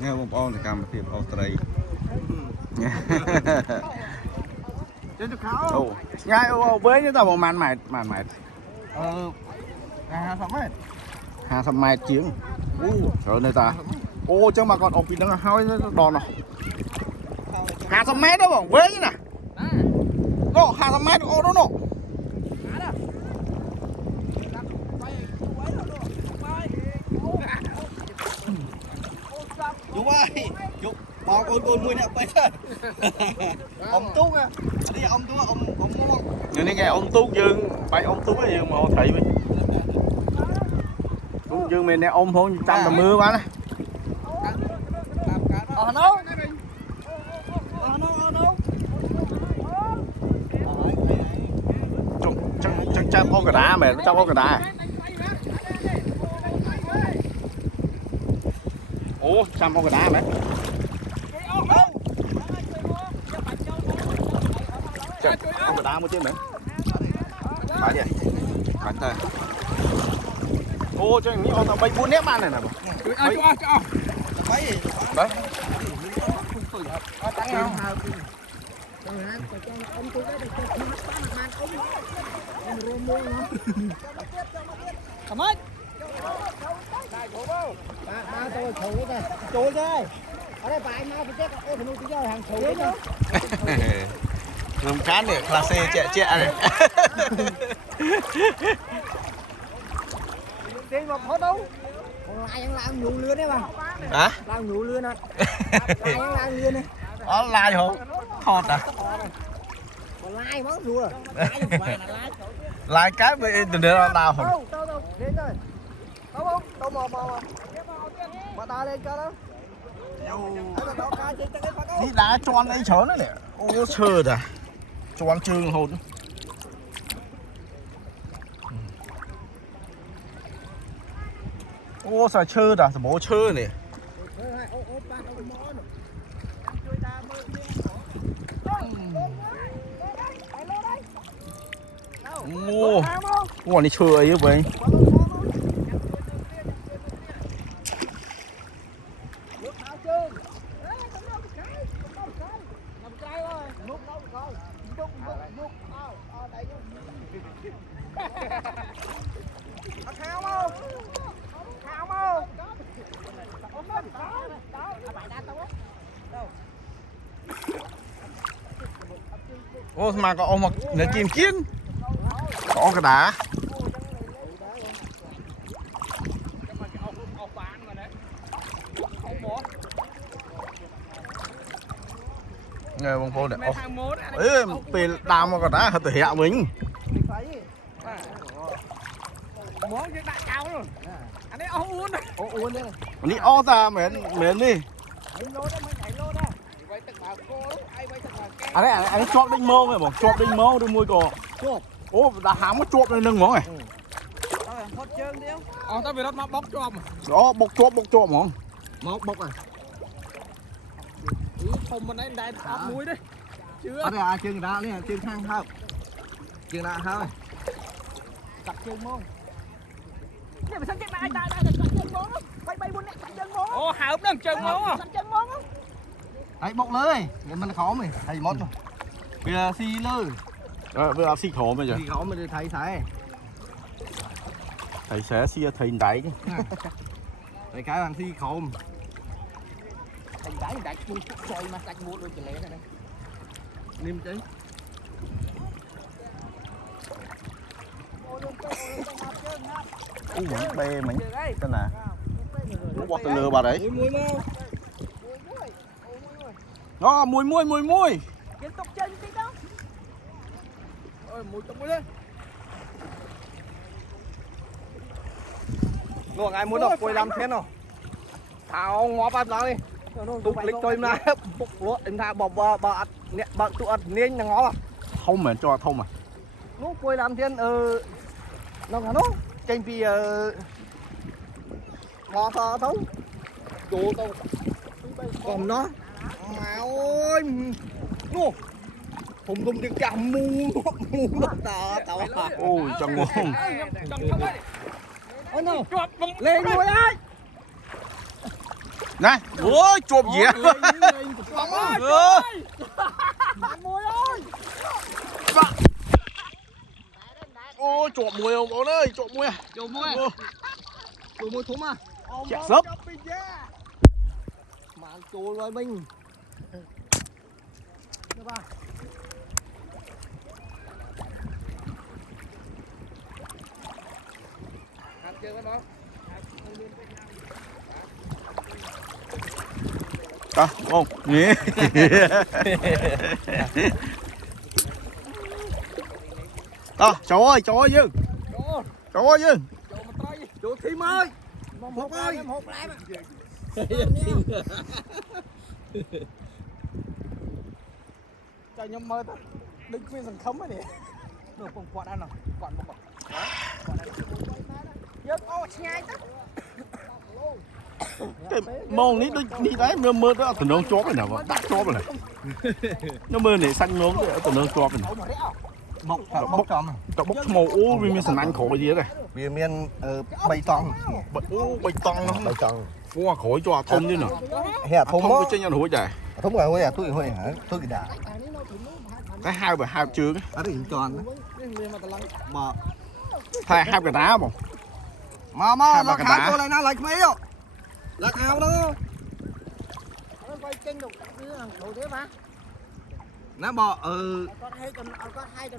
nghe bông bông thì cầm phim Australia ồ ngay với chúng ta một màn mày hà sầm mày chiến trời này ta ô chứ mà còn ông pin đang hơi đòn nào hà sầm mày đó bông với nè nó hà sầm mày ô đó nó Chú ơi, chú bỏ con mui nè bây giờ. Ông Tú á, đi ông Tú ông mua. như này nghe ông Tú Dương, bay ông Tú cái Dương mà ông thấy Tú Dương mình nè ông không trăm là mưa quá nè. Nấu. Chắc có cái đá mày, nó trong có cái đá. Ủa, trăm có cái đá mày. Chắc có cái đá một chứ nữa. Phải vậy. Phải thôi. Ô, cho anh nghĩ ông tao bay buôn nếp ăn này nè. Mấy? Đấy. Cảm ơn. Ba tôi thủ đây, tôi đây. Ở đây bài mau chết, ô thì nuôi tôi hàng thủ đấy. Ngâm cán để class C trẻ này. Đi một phút đâu. Còn lại ăn làm nhủ lươn đấy mà. Hả? Làm nhủ lươn á. Lại ăn làm lươn này. Đó lai không? Thọt à? Còn lai món rùa. Lai cái bị từ đó đào hồn. Đâu, đến rồi. Đâu không? Đâu mò. Mà đào lên cho đó. Đi đá tròn ấy chó nữa nè. Ô chờ à. Tròn trường hồn. Ô sao chơi à, sao bố chơi nè. Ô, còn đi chơi ấy vậy. Ô mà có ông mặc để chìm kiến. Có cái đá. Nghe bông phô này. Ê, bị đào mà có đá hơi thể mình. Món cái đại cao luôn. Anh ấy uốn này. Uốn đây. Đi o ra mến đi. Anh chọp đinh mông này, bảo chọp đinh mông đi mui cò. Ô, đã hám có chọp lên nâng món này. Tao về đó mà bóc cho. Đó, bọc chọp không? Bốc à. Không bên đấy đại ốc muối đấy. Chưa. Ở đây à, chân ra này, chân thang không. Chân ra thôi. Đặt chân mông. Nè mà sao chân đại đặt chân mông á. Bay buôn nè đặt chân mông. Ô hợp nó chân mông á. Đặt chân mông á. Đấy bốc lưới, mình khó mày, thầy mót rồi. Bây giờ xì lư. Bây giờ xì khổ bây giờ. Xì khó mình thầy xài. Thầy sẽ xì thầy đáy chứ. Thầy cái bằng xì khổm. Thầy đáy mua xoay mà sạch mua đôi chè này. Niêm chứ. Bê mình. Tên là. Nó bọt từ lừa bà đấy. Mùi mau. Đó, mùi. Tiếp tục chơi tí đó. Ôi, mùi trong mũi lên. Luồng ai muốn đọc quay làm thế nào? Thảo ngó bắt nó đi. Tụt lịch tôi em ra bốc lúa em tha bọc bạc tụi ăn nên là ngó à. Không mà cho thông à. Lúc quay làm thiên nó cả nó tranh vì ngó thơ thấu. Chỗ tao còn nó mà ôi nô không dùng được chạm mu tao Ôi chẳng ngon. Trong không ấy. ôi no lên ngồi đây này ôi chộp gì á ô chộp mùi ông bố ơi chộp mùi Chụp môi. Chụp môi thúng à. chả sớp Mà chụp rồi mình. à, không nhé à, cháu ơi Dương cháu ơi Dương Chụp Thím ơi. Một ơi. cho nhóm mơ ta đừng quên rằng khấm ấy nè được còn quạt ăn nào quạt một nhớ ô nhai ta cái mong ní đi đấy mơ đó từ nông chó này nào đắt chó này nó mơ này xanh nướng từ nông chó này Bốc bốc tròn. tao bốc màu ô vì mình sẵn ăn khổ gì đấy Vì miền bay tòng. bạch tông nó Bay tòng. qua khỏi cho thông chứ nào Hè thông thúng cái á. chân nhau hối chạy Thúng rồi hôi à, tôi hôi hả? Tôi cái đà. cái hai bởi hai chưa Ở đây tròn. Bò. hai cái đá không Mà Hai ba nó cái khá đá. cho lại nó lệch mấy đâu. Lệch ao đó. quay kênh được đồ thế mà Nó bò có hai cho